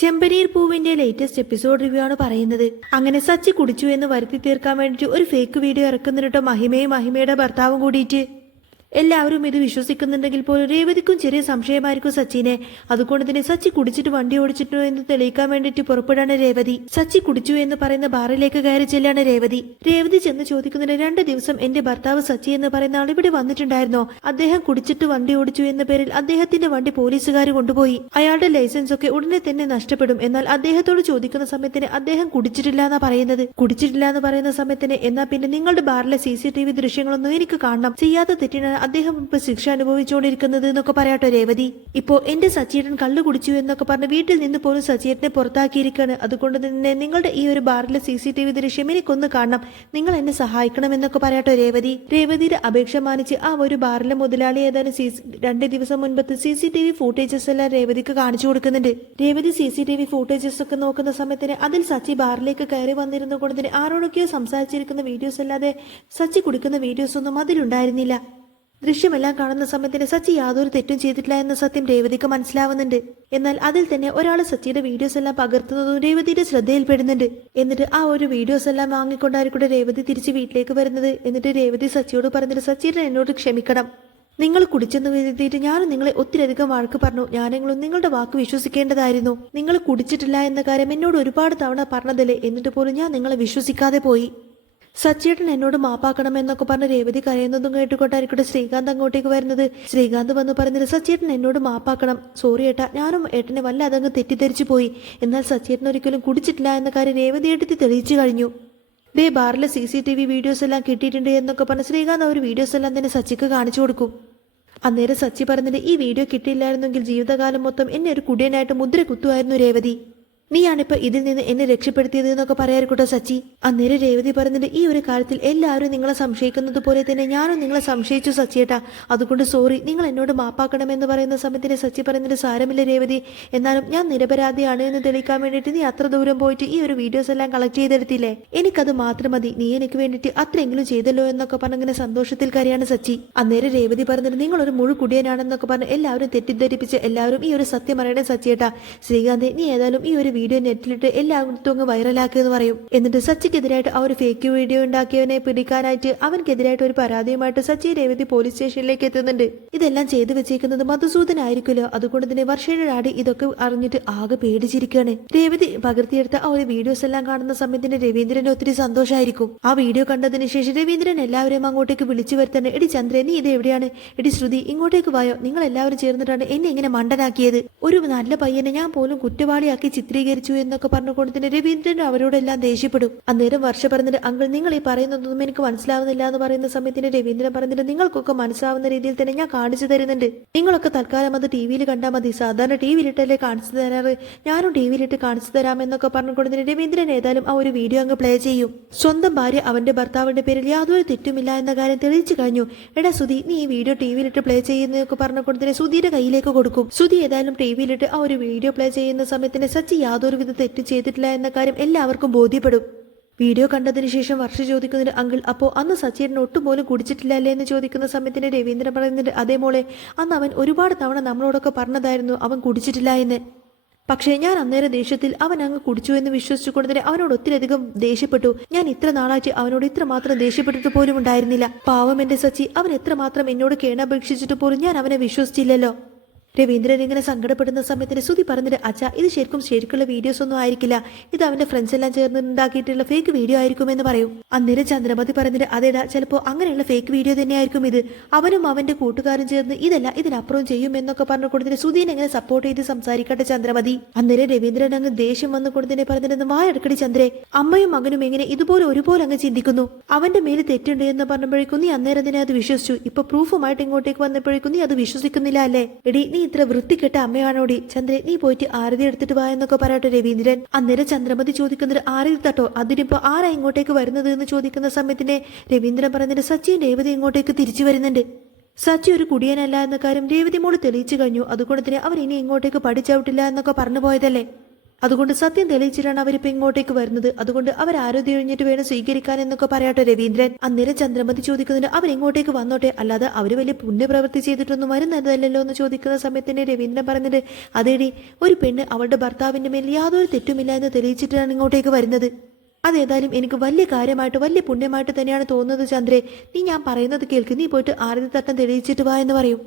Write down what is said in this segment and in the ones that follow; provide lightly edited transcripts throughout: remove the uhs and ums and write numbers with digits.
ചെമ്പനീർ പൂവിന്റെ latest episode review ആണ് പറയുന്നത്. അങ്ങനെ സച്ചി കുടിച്ചു എന്ന് വരുത്തി തീർക്കാൻ വേണ്ടിട്ട് ഒരു ഫേക്ക് വീഡിയോ ഇറക്കുന്നുണ്ടോ മഹിമയും മഹിമയുടെ ഭർത്താവും കൂടിയിട്ട്. എല്ലാവരും ഇത് വിശ്വസിക്കുന്നുണ്ടെങ്കിൽ പോലും രേവതിക്കും ചെറിയ സംശയമായിരിക്കും സച്ചിനെ. അതുകൊണ്ട് തന്നെ സച്ചി കുടിച്ചിട്ട് വണ്ടി ഓടിച്ചിട്ടോ എന്ന് തെളിയിക്കാൻ വേണ്ടിട്ട് പുറപ്പെടാണ് രേവതി. സച്ചി കുടിച്ചു എന്ന് പറയുന്ന ബാറിലേക്ക് കയറി ചെല്ലാണ് രേവതി. രേവതി ചെന്ന് ചോദിക്കുന്നതിന് 2 ദിവസം എന്റെ ഭർത്താവ് സച്ചി എന്ന് പറയുന്ന ആൾ ഇവിടെ വന്നിട്ടുണ്ടായിരുന്നോ? അദ്ദേഹം കുടിച്ചിട്ട് വണ്ടി ഓടിച്ചു എന്ന പേരിൽ അദ്ദേഹത്തിന്റെ വണ്ടി പോലീസുകാർ കൊണ്ടുപോയി. അയാളുടെ ലൈസൻസ് ഒക്കെ ഉടനെ തന്നെ നഷ്ടപ്പെടും. എന്നാൽ അദ്ദേഹത്തോട് ചോദിക്കുന്ന സമയത്തിന് അദ്ദേഹം കുടിച്ചിട്ടില്ല എന്നാ പറയുന്നത്. കുടിച്ചിട്ടില്ല എന്ന് പറയുന്ന സമയത്തിന് എന്നാ പിന്നെ നിങ്ങളുടെ ബാറിലെ CCTV ദൃശ്യങ്ങളൊന്നും എനിക്ക് കാണണം, ചെയ്യാത്ത തെറ്റിനാണ് അദ്ദേഹം ഇപ്പൊ ശിക്ഷ അനുഭവിച്ചുകൊണ്ടിരിക്കുന്നത് എന്നൊക്കെ പറയാട്ടോ രേവതി. ഇപ്പോ എന്റെ സച്ചിയേട്ടൻ കള്ളു കുടിച്ചു എന്നൊക്കെ പറഞ്ഞ് വീട്ടിൽ നിന്ന് പോലും സച്ചിയേട്ടനെ പുറത്താക്കിയിരിക്കുകയാണ്. അതുകൊണ്ട് തന്നെ നിങ്ങളുടെ ഈ ഒരു ബാറിലെ CCTV ദൃശ്യം എനിക്കൊന്ന് കാണണം, നിങ്ങൾ എന്നെ സഹായിക്കണം എന്നൊക്കെ പറയാട്ടോ രേവതി. രേവതിയുടെ അപേക്ഷ മാനിച്ച് ആ ഒരു ബാറിലെ മുതലാളി ഏതാനും 2 ദിവസം മുൻപത്തെ CCTV ഫൂട്ടേജസ് എല്ലാം രേവതിക്ക് കാണിച്ചു കൊടുക്കുന്നുണ്ട്. രേവതി CCTV ഫൂട്ടേജസ് ഒക്കെ നോക്കുന്ന സമയത്തിന് അതിൽ സച്ചി ബാറിലേക്ക് കയറി വന്നിരുന്ന കൊണ്ട് തന്നെ ആരോടൊക്കെയോ സംസാരിച്ചിരിക്കുന്ന വീഡിയോസ് അല്ലാതെ സച്ചി കുടിക്കുന്ന വീഡിയോസ് ഒന്നും അതിലുണ്ടായിരുന്നില്ല. ദൃശ്യമെല്ലാം കാണുന്ന സമയത്തിന് സച്ചി യാതൊരു തെറ്റും ചെയ്തിട്ടില്ല എന്ന സത്യം രേവതിക്ക് മനസ്സിലാവുന്നുണ്ട്. എന്നാൽ അതിൽ തന്നെ ഒരാൾ സച്ചിയുടെ വീഡിയോസ് എല്ലാം പകർത്തുന്നതും രേവതിയുടെ ശ്രദ്ധയിൽപ്പെടുന്നുണ്ട്. എന്നിട്ട് ആ ഒരു വീഡിയോസ് എല്ലാം വാങ്ങിക്കൊണ്ടായിരിക്കും രേവതി തിരിച്ച് വീട്ടിലേക്ക് വരുന്നത്. എന്നിട്ട് രേവതി സച്ചിയോട് പറഞ്ഞിട്ട് സച്ചിയുടെ എന്നോട് ക്ഷമിക്കണം, നിങ്ങൾ കുടിച്ചെന്ന് കരുതിയിട്ട് ഞാനും നിങ്ങളെ ഒത്തിരിയധികം വഴക്ക് പറഞ്ഞു. ഞാനെങ്കിലും നിങ്ങളുടെ വാക്ക് വിശ്വസിക്കേണ്ടതായിരുന്നു. നിങ്ങൾ കുടിച്ചിട്ടില്ല എന്ന കാര്യം എന്നോട് ഒരുപാട് തവണ പറഞ്ഞതല്ലേ, എന്നിട്ട് പോലും ഞാൻ നിങ്ങളെ വിശ്വസിക്കാതെ പോയി. സച്ചിയേട്ടൻ എന്നോട് മാപ്പാക്കണം എന്നൊക്കെ പറഞ്ഞ് രേവതി കരയുന്നതും കേട്ടുകൊണ്ടായിരിക്കട്ടെ ശ്രീകാന്ത് അങ്ങോട്ടേക്ക് വരുന്നത്. ശ്രീകാന്ത് വന്ന് പറഞ്ഞത് സച്ചിയേട്ടൻ എന്നോട് മാപ്പാക്കണം, സോറി ഏട്ടാ, ഞാനും ഏട്ടനെ വല്ലാതെ അങ്ങ് തെറ്റിദ്ധരിച്ചു പോയി. എന്നാൽ സച്ചിയേട്ടൻ ഒരിക്കലും കുടിച്ചിട്ടില്ല എന്ന കാര്യം രേവതി എടുത്ത് തെളിയിച്ചു കഴിഞ്ഞു. ദേ ബാറിലെ CCTV വീഡിയോസ് എല്ലാം കിട്ടിയിട്ടുണ്ട് എന്നൊക്കെ പറഞ്ഞ് ശ്രീകാന്ത് ആ ഒരു വീഡിയോസ് എല്ലാം തന്നെ സച്ചിക്ക് കാണിച്ചു കൊടുക്കും. അന്നേരം സച്ചി പറഞ്ഞിട്ട് ഈ വീഡിയോ കിട്ടിയില്ലായിരുന്നെങ്കിൽ ജീവിതകാലം മൊത്തം എന്നെ ഒരു കുടിയനായിട്ട് മുദ്ര കുത്തുമായിരുന്നു രേവതി, നീയാണിപ്പോ ഇതിൽ നിന്ന് എന്നെ രക്ഷപ്പെടുത്തിയത് എന്നൊക്കെ പറയാറിക്കോട്ടെ സച്ചി. അന്നേരം രേവതി പറഞ്ഞിട്ട് ഈ ഒരു കാര്യത്തിൽ എല്ലാവരും നിങ്ങളെ സംശയിക്കുന്നത് പോലെ തന്നെ ഞാനും നിങ്ങളെ സംശയിച്ചു സച്ചിയേട്ടാ, അതുകൊണ്ട് സോറി, നിങ്ങൾ എന്നോട് മാപ്പാക്കണമെന്ന് പറയുന്ന സമയത്തിന് സച്ചി പറഞ്ഞിട്ട് സാരമില്ല രേവതി, എന്നാലും ഞാൻ നിരപരാധിയാണ് എന്ന് തെളിയിക്കാൻ വേണ്ടിയിട്ട് നീ അത്ര ദൂരം പോയിട്ട് ഈ ഒരു വീഡിയോസ് എല്ലാം കളക്ട് ചെയ്തെടുത്തില്ലേ, എനിക്കത് മാത്രം മതി, നീ എനിക്ക് വേണ്ടിയിട്ട് അത്രയെങ്കിലും ചെയ്തല്ലോ എന്നൊക്കെ പറഞ്ഞിങ്ങനെ സന്തോഷത്തിൽ കരയാണ് സച്ചി. അന്നേരം രേവതി പറഞ്ഞിട്ട് നിങ്ങളൊരു മുഴു കുടിയനാണെന്നൊക്കെ പറഞ്ഞ് എല്ലാവരും തെറ്റിദ്ധരിപ്പിച്ച് എല്ലാവരും ഈ ഒരു സത്യം അറിയണേ സച്ചിയേട്ടാ. ശ്രീകാന്ത്, നീ ഏതായാലും ഈ ഒരു വീഡിയോ നെറ്റിലിട്ട് എല്ലായിടത്തും അങ്ങ് വൈറലാക്കിയെന്ന് പറയും. എന്നിട്ട് സച്ചിക്കെതിരായിട്ട് ആ ഒരു ഫേക്ക് വീഡിയോ ഉണ്ടാക്കിയവനെ പിടിക്കാനായിട്ട് അവൻക്കെതിരായിട്ട് ഒരു പരാതിയുമായിട്ട് സച്ചി രേവതി പോലീസ് സ്റ്റേഷനിലേക്ക് എത്തുന്നുണ്ട്. ഇതെല്ലാം ചെയ്തു വെച്ചേക്കുന്നത് മധുസൂദനായിരിക്കുമല്ലോ. അതുകൊണ്ട് തന്നെ വർഷയുടെ ഡാഡി ഇതൊക്കെ അറിഞ്ഞിട്ട് ആകെ പേടിച്ചിരിക്കുകയാണ്. രേവതി പകർത്തിയെടുത്ത ആ ഒരു വീഡിയോസ് എല്ലാം കാണുന്ന സമയത്തിന് രവീന്ദ്രന് ഒത്തിരി സന്തോഷമായിരിക്കും. ആ വീഡിയോ കണ്ടതിന് ശേഷം രവീന്ദ്രൻ എല്ലാവരെയും അങ്ങോട്ടേക്ക് വിളിച്ചു വരുത്തന്നെ. എടി ചന്ദ്രൻ, നീ ഇത് എവിടെയാണ്? എടി ശ്രുതി, ഇങ്ങോട്ടേക്ക് വായോ, നിങ്ങൾ എല്ലാവരും ചേർന്നിട്ടാണ് എന്നെ ഇങ്ങനെ മണ്ടനാക്കിയത്. ഒരു നല്ല പയ്യനെ ഞാൻ പോലും കുറ്റവാളിയാക്കി ചിത്രീകരിച്ചു എന്നൊക്കെ പറഞ്ഞുകൊണ്ട് തന്നെ രവീന്ദ്രൻ അവരോടെല്ലാം ദേഷ്യപ്പെടും. അന്നേരം വർഷ പറഞ്ഞിട്ട് അങ്കിൾ, നിങ്ങൾ ഈ പറയുന്നതൊന്നും എനിക്ക് മനസ്സിലാവുന്നില്ല എന്ന് പറയുന്ന സമയത്തിന് രവീന്ദ്രൻ പറഞ്ഞിട്ട് നിങ്ങൾക്കൊക്കെ മനസ്സിലാവുന്ന രീതിയിൽ തന്നെ ഞാൻ കാണിച്ചു തരുന്നുണ്ട്. നിങ്ങളൊക്കെ തൽക്കാലം അത് TV-യിൽ കണ്ടാൽ മതി, സാധാരണ TV-യിലിട്ടല്ലേ കാണിച്ചു തരാറ്, ഞാനും TV-യിലിട്ട് കാണിച്ചു തരാം എന്നൊക്കെ പറഞ്ഞുകൊണ്ട് തന്നെ രവീന്ദ്രൻ ഏതായാലും ആ ഒരു വീഡിയോ അങ്ങ് പ്ലേ ചെയ്യും. സ്വന്തം ഭാര്യ അവന്റെ ഭർത്താവിന്റെ പേരിൽ യാതൊരു തെറ്റുമില്ല എന്ന കാര്യം തെളിയിച്ചു കഴിഞ്ഞു. എടാ സുധി, നീ ഈ വീഡിയോ TV-യിലിട്ട് പ്ലേ ചെയ്യുന്നതൊക്കെ പറഞ്ഞുകൊണ്ട് തന്നെ സുധിയുടെ കയ്യിലേക്ക് കൊടുക്കും. സുധി ഏതായാലും TV-യിലിട്ട് ആ ഒരു വീഡിയോ പ്ലേ ചെയ്യുന്ന സമയത്തിന് സച്ചി യാതൊരുവിധ തെറ്റ് ചെയ്തിട്ടില്ല എന്ന കാര്യം എല്ലാവർക്കും ബോധ്യപ്പെടും. വീഡിയോ കണ്ടതിന് ശേഷം വർഷ ചോദിക്കുന്നുണ്ട്, അങ്കിൾ, അപ്പോ അന്ന് സച്ചിയേട്ടൻ ഒട്ടും പോലും കുടിച്ചിട്ടില്ല അല്ലേ എന്ന് ചോദിക്കുന്ന സമയത്തിന് രവീന്ദ്രൻ പറയുന്നുണ്ട്, അതേ മോളെ, അന്ന് അവൻ ഒരുപാട് തവണ നമ്മളോടൊക്കെ പറഞ്ഞതായിരുന്നു അവൻ കുടിച്ചിട്ടില്ല എന്ന്. പക്ഷേ ഞാൻ അന്നേരം ദേഷ്യത്തിൽ അവൻ അങ്ങ് കുടിച്ചു എന്ന് വിശ്വസിച്ചുകൊണ്ട് തന്നെ അവനോട് ഒത്തിരിയധികം ദേഷ്യപ്പെട്ടു. ഞാൻ ഇത്ര നാളായിട്ട് അവനോട് ഇത്രമാത്രം ദേഷ്യപ്പെട്ടിട്ട് പോലും ഉണ്ടായിരുന്നില്ല. പാവം എന്റെ സച്ചി, അവൻ എത്രമാത്രം എന്നോട് കേണപേക്ഷിച്ചിട്ട് പോലും ഞാൻ അവനെ വിശ്വസിച്ചില്ലല്ലോ. രവീന്ദ്രൻ ഇങ്ങനെ സങ്കടപ്പെടുന്ന സമയത്തിന് സുധി പറഞ്ഞിട്ട്, അച്ഛാ, ഇത് ശരിക്കുള്ള വീഡിയോസ് ഒന്നും ആയിരിക്കില്ല, ഇത് അവന്റെ ഫ്രണ്ട്സ് എല്ലാം ചേർന്ന് ഉണ്ടാക്കിയിട്ടുള്ള ഫേക്ക് വീഡിയോ ആയിരിക്കും എന്ന് പറയും. അന്നേരം ചന്ദ്രമതി പറഞ്ഞിട്ട്, അതേടാ, ചിലപ്പോൾ അങ്ങനെയുള്ള ഫേക്ക് വീഡിയോ തന്നെയായിരിക്കും ഇത്, അവനും അവന്റെ കൂട്ടുകാരും ചേർന്ന് ഇതല്ല ഇതിനപ്പുറം ചെയ്യും എന്നൊക്കെ പറഞ്ഞു കൊടുത്തിട്ട് സുധീനെ എങ്ങനെ സപ്പോർട്ട് ചെയ്ത് സംസാരിക്കട്ടെ ചന്ദ്രമതി. അന്നേരം രവീന്ദ്രൻ അങ്ങ് ദേഷ്യം വന്നു കൊടുത്തിനെ പറഞ്ഞിട്ട്, വായടക്കടി ചന്ദ്രേ, അമ്മയും മകനും എങ്ങനെ ഇതുപോലെ ഒരുപോലെ അങ്ങ് ചിന്തിക്കുന്നു, അവന്റെ മേല് തെറ്റുണ്ട് എന്ന് പറഞ്ഞപ്പോഴേക്കും നീ അന്നേരം തന്നെ അത് വിശ്വസിച്ചു, ഇപ്പൊ പ്രൂഫുമായിട്ട് ഇങ്ങോട്ടേക്ക് വന്നപ്പോഴേക്കും നീ അത് വിശ്വസിക്കുന്നില്ല അല്ലേ? എടി, നീ ഇത്ര വൃത്തികെട്ട അമ്മയാണോടി, ചന്ദ്രൻ നീ പോയിട്ട് ആരതി എടുത്തിട്ട് വാ എന്നൊക്കെ പറയട്ടെ രവീന്ദ്രൻ. അന്നേരം ചന്ദ്രമതി ചോദിക്കുന്നത്, ആരതി തട്ടോ, അതിനിപ്പോ ആരാ ഇങ്ങോട്ടേക്ക് വരുന്നത് എന്ന് ചോദിക്കുന്ന സമയത്തിന് രവീന്ദ്രൻ പറയുന്നത്, സച്ചിയും രേവതി ഇങ്ങോട്ടേക്ക് തിരിച്ചു വരുന്നുണ്ട്. സച്ചി ഒരു കുടിയനല്ല എന്ന കാര്യം രേവതി മോള് തെളിയിച്ചു കഴിഞ്ഞു. അതുകൊണ്ട് തന്നെ അവൻ ഇനി ഇങ്ങോട്ടേക്ക് പഠിച്ചവിട്ടില്ല എന്നൊക്കെ പറഞ്ഞു പോയതല്ലേ. അതുകൊണ്ട് സത്യം തെളിയിച്ചിട്ടാണ് അവരിപ്പോ ഇങ്ങോട്ടേക്ക് വരുന്നത്. അതുകൊണ്ട് അവർ ആരോഗ്യം കഴിഞ്ഞിട്ട് വേണം സ്വീകരിക്കാൻ എന്നൊക്കെ പറയാട്ടോ രവീന്ദ്രൻ. അന്നേരം ചന്ദ്രമതി ചോദിക്കുന്നുണ്ട് അവരിങ്ങോട്ടേക്ക് വന്നോട്ടെ, അല്ലാതെ അവര് വലിയ പുണ്യപ്രവൃത്തി ചെയ്തിട്ടൊന്നും വരുന്നതല്ലോ എന്ന് ചോദിക്കുന്ന സമയത്തിന്റെ രവീന്ദ്രൻ പറഞ്ഞിട്ട് അതേടി, ഒരു പെണ്ണ് അവളുടെ ഭർത്താവിന്റെ മേൽ യാതൊരു തെറ്റുമില്ല എന്ന് തെളിയിച്ചിട്ടാണ് ഇങ്ങോട്ടേക്ക് വരുന്നത്. അതേതായാലും എനിക്ക് വലിയ കാര്യമായിട്ട് വലിയ പുണ്യമായിട്ട് തന്നെയാണ് തോന്നുന്നത് ചന്ദ്രേ. നീ ഞാൻ പറയുന്നത് കേൾക്ക്, നീ പോയിട്ട് ആരതി തട്ടം തെളിയിച്ചിട്ട് വാ എന്ന് പറയും.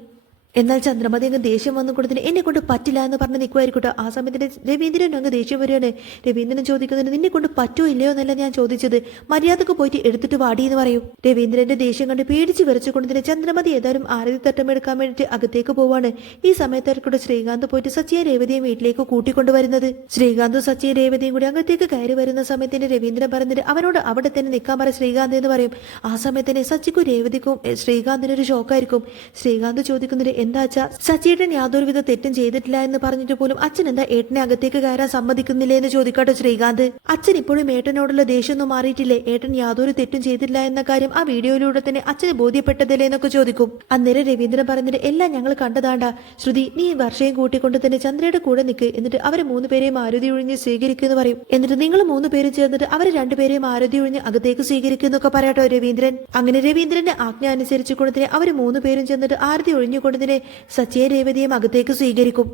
എന്നാൽ ചന്ദ്രമതി അങ്ങ് ദേഷ്യം വന്നു കൊടുത്തിന് എന്നെ കൊണ്ട് പറ്റില്ല എന്ന് പറഞ്ഞ് നിൽക്കുമായിരിക്കട്ടോ. ആ സമയത്തിന് രവീന്ദ്രൻ അങ്ങ് ദേഷ്യം വരികയാണ്. രവീന്ദ്രൻ ചോദിക്കുന്നുണ്ട് നിന്നെ കൊണ്ട് പറ്റോ ഇല്ലയോ എന്നല്ല ഞാൻ ചോദിച്ചത്, മര്യാദക്ക് പോയിട്ട് എടുത്തിട്ട് വാടി എന്ന് പറയും. രവീന്ദ്രന്റെ ദേഷ്യം കണ്ട് പേടിച്ച് വിറച്ചുകൊണ്ടതിന് ചന്ദ്രമതി ഏതായാലും ആരതി തട്ടം എടുക്കാൻ വേണ്ടിയിട്ട് അകത്തേക്ക് പോവാണ്. ഈ സമയത്തായിരിക്കും ശ്രീകാന്ത് പോയിട്ട് സച്ചിയെ രേവതിയും വീട്ടിലേക്ക് കൂട്ടിക്കൊണ്ടുവരുന്നത്. ശ്രീകാന്തും സച്ചിയെ രേവതിയും കൂടി അകത്തേക്ക് കയറി വരുന്ന സമയത്തിന് രവീന്ദ്രൻ പറഞ്ഞിട്ട് അവനോട് അവിടെ തന്നെ നിൽക്കാൻ പറ ശ്രീകാന്ത് എന്ന് പറയും. ആ സമയത്തിന് സച്ചിക്കും രേവതിക്കും ശ്രീകാന്തിനൊരു ഷോക്കായിരിക്കും. ശ്രീകാന്ത് ചോദിക്കുന്നുണ്ട് എന്താ അച്ഛാ, സച്ചിയേട്ടൻ യാതൊരുവിധ തെറ്റും ചെയ്തിട്ടില്ല എന്ന് പറഞ്ഞിട്ട് പോലും അച്ഛൻ എന്താ ഏട്ടനെ അകത്തേക്ക് കയറാൻ സമ്മതിക്കുന്നില്ലേ എന്ന് ചോദിക്കാട്ടോ ശ്രീകാന്ത്. അച്ഛൻ ഇപ്പോഴും ഏട്ടനോടുള്ള ദേഷ്യമൊന്നും മാറിയിട്ടില്ലേ? ഏട്ടൻ യാതൊരു തെറ്റും ചെയ്തിട്ടില്ല എന്ന കാര്യം ആ വീഡിയോയിലൂടെ തന്നെ അച്ഛന് ബോധ്യപ്പെട്ടതല്ലേ എന്നൊക്കെ ചോദിക്കും. അന്നേരം രവീന്ദ്രൻ പറഞ്ഞിട്ട് എല്ലാം ഞങ്ങൾ കണ്ടതാണ്ടാ ശ്രുതി, നീ വർഷയും കൂട്ടിക്കൊണ്ട് തന്നെ ചന്ദ്രയുടെ കൂടെ നിൽക്ക്, എന്നിട്ട് അവരെ 3 പേരെയും ആരതി ഒഴിഞ്ഞ് സ്വീകരിക്കുമെന്ന് പറയും. എന്നിട്ട് നിങ്ങൾ 3 പേരും ചേർന്നിട്ട് അവരെ 2 പേരെയും ആരതി ഒഴിഞ്ഞ് അകത്തേക്ക് സ്വീകരിക്കുന്നൊക്കെ പറയാട്ടോ രവീന്ദ്രൻ. അങ്ങനെ രവീന്ദ്രന്റെ ആജ്ഞ അനുസരിച്ച് കൊണ്ടതിനെ അവര് 3 പേരും ചെന്നിട്ട് ആരതി ഒഴിഞ്ഞുകൊണ്ടതിനെ സച്ചിയെ രേവതിയും അകത്തേക്ക് സ്വീകരിക്കും.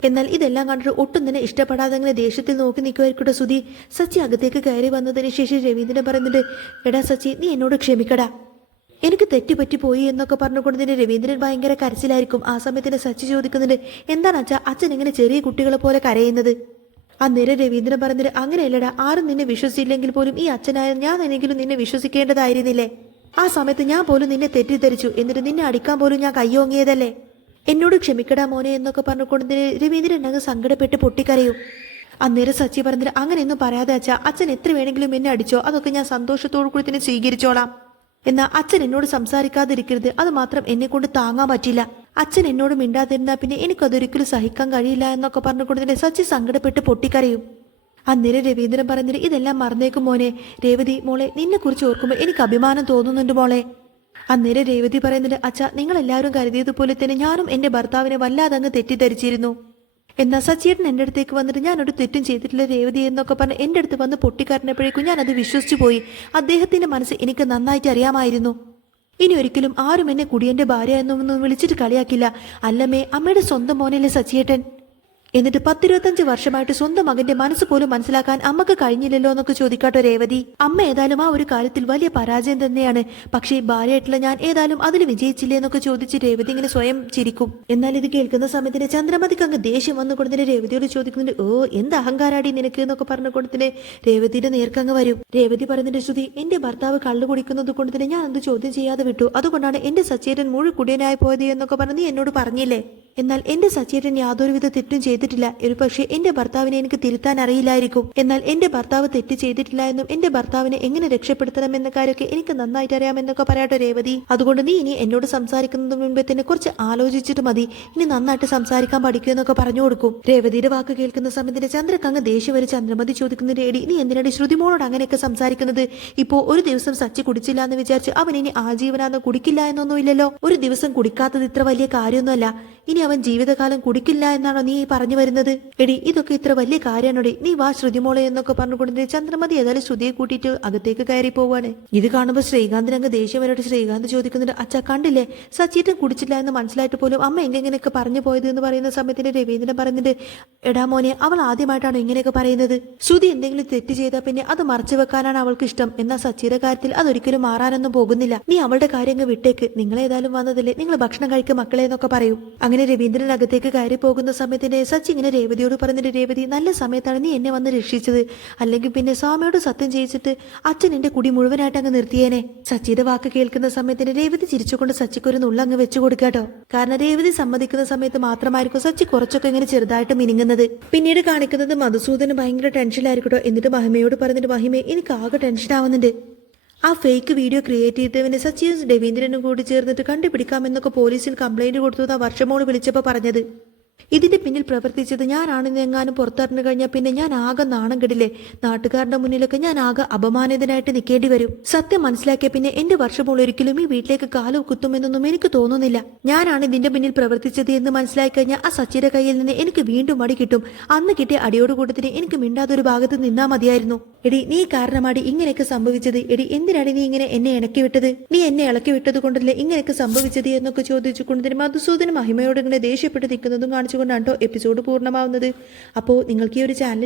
എന്നാൽ ഇതെല്ലാം കണ്ടിട്ട് ഒട്ടും തന്നെ ഇഷ്ടപ്പെടാതെ അങ്ങനെ ദേഷ്യത്തിൽ നോക്കി നിൽക്കുമായിരിക്കട്ടെ സുധി. സച്ചി അകത്തേക്ക് കയറി വന്നതിന് ശേഷം രവീന്ദ്രൻ പറയുന്നുണ്ട് എടാ സച്ചി, നീ എന്നോട് ക്ഷമിക്കടാ, എനിക്ക് തെറ്റുപറ്റി പോയി എന്നൊക്കെ പറഞ്ഞുകൊണ്ടതിന് രവീന്ദ്രൻ ഭയങ്കര കരച്ചിലായിരിക്കും. ആ സമയത്തിന് സച്ചി ചോദിക്കുന്നുണ്ട് എന്താണ് അച്ഛാ അച്ഛൻ ഇങ്ങനെ ചെറിയ കുട്ടികളെ പോലെ കരയുന്നത്? അന്നേരം രവീന്ദ്രൻ പറഞ്ഞിട്ട് അങ്ങനെയല്ലടാ, ആരും നിന്നെ വിശ്വസിച്ചില്ലെങ്കിൽ പോലും ഈ അച്ഛനായ ഞാൻ എന്നെങ്കിലും നിന്നെ വിശ്വസിക്കേണ്ടതായിരുന്നില്ലേ? ആ സമയത്ത് ഞാൻ പോലും നിന്നെ തെറ്റിദ്ധരിച്ചു, എന്നിട്ട് നിന്നെ അടിക്കാൻ പോലും ഞാൻ കയ്യോങ്ങിയതല്ലേ? എന്നോട് ക്ഷമിക്കടാ മോനെ എന്നൊക്കെ പറഞ്ഞുകൊണ്ട് രവീന്ദ്രൻ അങ്ങ് സങ്കടപ്പെട്ട് പൊട്ടിക്കരയും. അന്നേരം സച്ചി പറഞ്ഞിട്ട് അങ്ങനെയൊന്നും പറയാതെ അച്ഛാ, അച്ഛൻ എത്ര വേണമെങ്കിലും എന്നെ അടിച്ചോ, അതൊക്കെ ഞാൻ സന്തോഷത്തോടു കൂടി തന്നെ സ്വീകരിച്ചോളാം. എന്നാൽ അച്ഛൻ എന്നോട് സംസാരിക്കാതിരിക്കരുത്, അത് മാത്രം എന്നെ കൊണ്ട് താങ്ങാൻ പറ്റില്ല. അച്ഛൻ എന്നോട് മിണ്ടാതിരുന്നാൽ പിന്നെ എനിക്കതൊരിക്കലും സഹിക്കാൻ കഴിയില്ല എന്നൊക്കെ പറഞ്ഞുകൊണ്ട് സച്ചി സങ്കടപ്പെട്ട് പൊട്ടിക്കരയും. അന്നേരം രവീന്ദ്രൻ പറഞ്ഞിട്ട് ഇതെല്ലാം മറന്നേക്കും മോനെ. രേവതി മോളെ, നിന്നെ കുറിച്ച് ഓർക്കുമ്പോൾ എനിക്ക് അഭിമാനം തോന്നുന്നുണ്ട് മോളെ. അന്നേരം രേവതി പറയുന്നുണ്ട് അച്ഛാ, നിങ്ങളെല്ലാവരും കരുതിയതുപോലെ തന്നെ ഞാനും എന്റെ ഭർത്താവിനെ വല്ലാതെ അങ്ങ് തെറ്റിദ്ധരിച്ചിരുന്നു. എന്നാൽ സച്ചിയേട്ടൻ എൻ്റെ അടുത്തേക്ക് വന്നിട്ട് ഞാനൊരു തെറ്റും ചെയ്തിട്ടില്ല രേവതി എന്നൊക്കെ പറഞ്ഞ് എൻ്റെ അടുത്ത് വന്ന് പൊട്ടിക്കരഞ്ഞപ്പോഴേക്കും ഞാനത് വിശ്വസിച്ചു പോയി. അദ്ദേഹത്തിന്റെ മനസ്സ് എനിക്ക് നന്നായിട്ട് അറിയാമായിരുന്നു. ഇനി ഒരിക്കലും ആരും എന്നെ കുടിയന്റെ ഭാര്യ എന്നൊന്നും വിളിച്ചിട്ട് കളിയാക്കില്ല. അല്ലമ്മേ, അമ്മയുടെ സ്വന്തം മോനല്ലേ സച്ചിയേട്ടൻ? എന്നിട്ട് 10-25 വർഷമായിട്ട് സ്വന്തം മകന്റെ മനസ്സ് പോലും മനസ്സിലാക്കാൻ അമ്മക്ക് കഴിഞ്ഞില്ലല്ലോ എന്നൊക്കെ ചോദിക്കാട്ടോ രേവതി. അമ്മ ഏതായാലും ആ ഒരു കാര്യത്തിൽ വലിയ പരാജയം തന്നെയാണ്. പക്ഷേ ഭാര്യയായിട്ടുള്ള ഞാൻ ഏതായാലും അതിൽ വിജയിച്ചില്ലേ എന്നൊക്കെ ചോദിച്ച് രേവതി ഇങ്ങനെ സ്വയം ചിരിക്കും. എന്നാൽ ഇത് കേൾക്കുന്ന സമയത്തിന് ചന്ദ്രമതിക്ക് അങ്ങ് ദേഷ്യം വന്നു കൊടുത്തിന് രേവതിയോട് ചോദിക്കുന്നുണ്ട് ഓ എന്ത് അഹങ്കാരാടി നിനക്ക് എന്നൊക്കെ പറഞ്ഞു കൊടുത്തിന് രേവതിയുടെ നേർക്കങ്ങ് വരും. രേവതി പറയുന്നുണ്ട് ശ്രുതി, എന്റെ ഭർത്താവ് കള്ളു കുടിക്കുന്നത് കൊണ്ട് തന്നെ ഞാൻ അത് ചോദ്യം ചെയ്യാതെ വിട്ടു. അതുകൊണ്ടാണ് എന്റെ സച്ചേരൻ മുഴു കുടിയനായി പോയത് എന്നൊക്കെ പറഞ്ഞ് നീ എന്നോട് പറഞ്ഞില്ലേ? എന്നാൽ എന്റെ സച്ചേരൻ യാതൊരുവിധ തെറ്റും ചെയ്തിട്ടില്ല. ഒരു പക്ഷേ എന്റെ ഭർത്താവിനെ എനിക്ക് തിരുത്താൻ അറിയില്ലായിരിക്കും. എന്നാൽ എന്റെ ഭർത്താവ് തെറ്റ് ചെയ്തിട്ടില്ല എന്നും എന്റെ ഭർത്താവിനെ എങ്ങനെ രക്ഷപ്പെടുത്തണം എന്ന കാര്യമൊക്കെ എനിക്ക് നന്നായിട്ട് അറിയാമെന്നൊക്കെ പറയാട്ടോ രേവതി. അതുകൊണ്ട് നീ ഇനി എന്നോട് സംസാരിക്കുന്നതിന് മുൻപേ തന്നെ കുറച്ച് ആലോചിച്ചിട്ട് മതി, ഇനി നന്നായിട്ട് സംസാരിക്കാൻ പഠിക്കുക എന്നൊക്കെ പറഞ്ഞു കൊടുക്കും. രേവതിയുടെ വാക്ക് കേൾക്കുന്ന സമയത്തിന് ചന്ദ്രക്കങ്ങ് ദേഷ്യം വരെ ചന്ദ്രമതി ചോദിക്കുന്ന രേടി, നീ എന്തിനാണ് ശ്രുതിമോളോട് അങ്ങനെയൊക്കെ സംസാരിക്കുന്നത്? ഇപ്പോ ഒരു ദിവസം സച്ചി കുടിച്ചില്ല എന്ന് വിചാരിച്ച് അവൻ ഇനി ആജീവനാന്ന് കുടിക്കില്ല എന്നൊന്നുമില്ലല്ലോ. ഒരു ദിവസം കുടിക്കാത്തത് ഇത്ര വലിയ കാര്യമൊന്നുമല്ല. ഇനി അവൻ ജീവിതകാലം കുടിക്കില്ല എന്നാണോ നീ പറഞ്ഞു വരുന്നത്? എടി, ഇതൊക്കെ ഇത്ര വലിയ കാര്യമാണോടി? നീ വാ ശ്രുതിമോളെ എന്നൊക്കെ പറഞ്ഞുകൊണ്ട് ചന്ദ്രമതി ഏതായാലും ശ്രുതിയെ കൂട്ടിയിട്ട് അകത്തേക്ക് കയറി പോവാണ്. ഇത് കാണുമ്പോൾ ശ്രീകാന്തിന് അങ്ങ് ദേഷ്യം വരോട്ട് ശ്രീകാന്ത് ചോദിക്കുന്നുണ്ട് അച്ഛാ, കണ്ടില്ലേ സച്ചീട്ടൻ കുടിച്ചില്ല എന്ന് മനസ്സിലായിട്ട് പോലും അമ്മ എങ്ങനെയൊക്കെ പറഞ്ഞു പോയത് എന്ന് പറയുന്ന സമയത്തിന് രവീന്ദ്രൻ പറയുന്നുണ്ട് എടാ മോനെ, അവൾ ആദ്യമായിട്ടാണോ ഇങ്ങനെയൊക്കെ പറയുന്നത്? ശ്രുതി എന്തെങ്കിലും തെറ്റ് ചെയ്താൽ പിന്നെ അത് മറച്ചു വെക്കാനാണ് അവൾക്ക് ഇഷ്ടം. എന്നാൽ സച്ചിയുടെ കാര്യത്തിൽ അതൊരിക്കലും മാറാനൊന്നും പോകുന്നില്ല. നീ അവളുടെ കാര്യം അങ്ങ് വിട്ടേക്ക്. നിങ്ങളേതായാലും വന്നതല്ലേ, നിങ്ങൾ ഭക്ഷണം കഴിക്കുക മക്കളെ എന്നൊക്കെ പറയും. അങ്ങനെ രവീന്ദ്രൻ അകത്തേക്ക് കയറി പോകുന്ന സമയത്തിന് സച്ചി ഇങ്ങനെ രേവതിയോട് പറഞ്ഞിട്ട് രേവതി, നല്ല സമയത്താണ് നീ എന്നെ വന്ന് രക്ഷിച്ചത്. അല്ലെങ്കിൽ പിന്നെ സ്വാമിയോട് സത്യം ചെയ്യിച്ചിട്ട് അച്ഛൻ എന്റെ കുടി മുഴുവനായിട്ട് അങ്ങ് നിർത്തിയേനെ. സച്ചിയുടെ വാക്ക് കേൾക്കുന്ന സമയത്തിന് രേവതി ചിരിച്ചുകൊണ്ട് സച്ചിക്ക് ഒരു നുള്ളങ്ങ് വെച്ചു കൊടുക്കാട്ടോ. കാരണം രേവതി സമ്മതിക്കുന്ന സമയത്ത് മാത്രമായിരിക്കും സച്ചി കുറച്ചൊക്കെ ഇങ്ങനെ ചെറുതായിട്ട് മിനിങ്ങുന്നത്. പിന്നീട് കാണിക്കുന്നത് മധുസൂദന് ഭയങ്കര ടെൻഷനിലായിരിക്കട്ടോ. എന്നിട്ട് മഹിമയോട് പറഞ്ഞിട്ട് മഹിമയെ, എനിക്ക് ആകെ ടെൻഷൻ ആവുന്നുണ്ട്. ആ ഫേക്ക് വീഡിയോ ക്രിയേറ്റ് ചെയ്തവനെ സച്ചിയും രവീന്ദ്രനും കൂടി ചേർന്നിട്ട് കണ്ടുപിടിക്കാമെന്നൊക്കെ പോലീസിൽ കംപ്ലൈന്റ് കൊടുത്തു വർഷമോള് വിളിച്ചപ്പോൾ പറഞ്ഞത്. ഇതിന്റെ പിന്നിൽ പ്രവർത്തിച്ചത് ഞാനാണെന്ന് എങ്ങാനും പുറത്തറിഞ്ഞു കഴിഞ്ഞാൽ പിന്നെ ഞാൻ ആകെ നാണം കെടില്ലേ. നാട്ടുകാരുടെ മുന്നിലൊക്കെ ഞാൻ ആകെ അപമാനിതനായിട്ട് നിൽക്കേണ്ടി വരും. സത്യം മനസ്സിലാക്കിയ പിന്നെ എന്റെ വർഷമോൾ ഒരിക്കലും ഈ വീട്ടിലേക്ക് കാലു കുത്തുമെന്നൊന്നും എനിക്ക് തോന്നുന്നില്ല. ഞാനാണ് ഇതിന്റെ പിന്നിൽ പ്രവർത്തിച്ചത് എന്ന് മനസ്സിലാക്കി കഴിഞ്ഞാൽ ആ സച്ചിയുടെ കയ്യിൽ നിന്ന് എനിക്ക് വീണ്ടും അടി കിട്ടും. അന്ന് കിട്ടിയ അടിയോടുകൂട്ടത്തിന് എനിക്ക് മിണ്ടാതൊരു ഭാഗത്ത് നിന്നാ മതിയായിരുന്നു. എടി നീ കാരണമാടി ഇങ്ങനെയൊക്കെ സംഭവിച്ചത്. എടി എന്തിനാണ് നീ ഇങ്ങനെ എന്നെ ഇണക്കി വിട്ടത്? നീ എന്നെ ഇളക്കി വിട്ടത് കൊണ്ടല്ലേ ഇങ്ങനെയൊക്കെ സംഭവിച്ചത് എന്നൊക്കെ ചോദിച്ചുകൊണ്ട് മധുസൂദൻ മഹിമയോട് ഇങ്ങനെ ദേഷ്യപ്പെട്ട് നിൽക്കുന്നതും കാണിച്ചുകൊണ്ടാണ് എപ്പിസോഡ് പൂർണ്ണമാവുന്നത്. അപ്പോൾ നിങ്ങൾക്ക് ഈ ഒരു ചാനൽ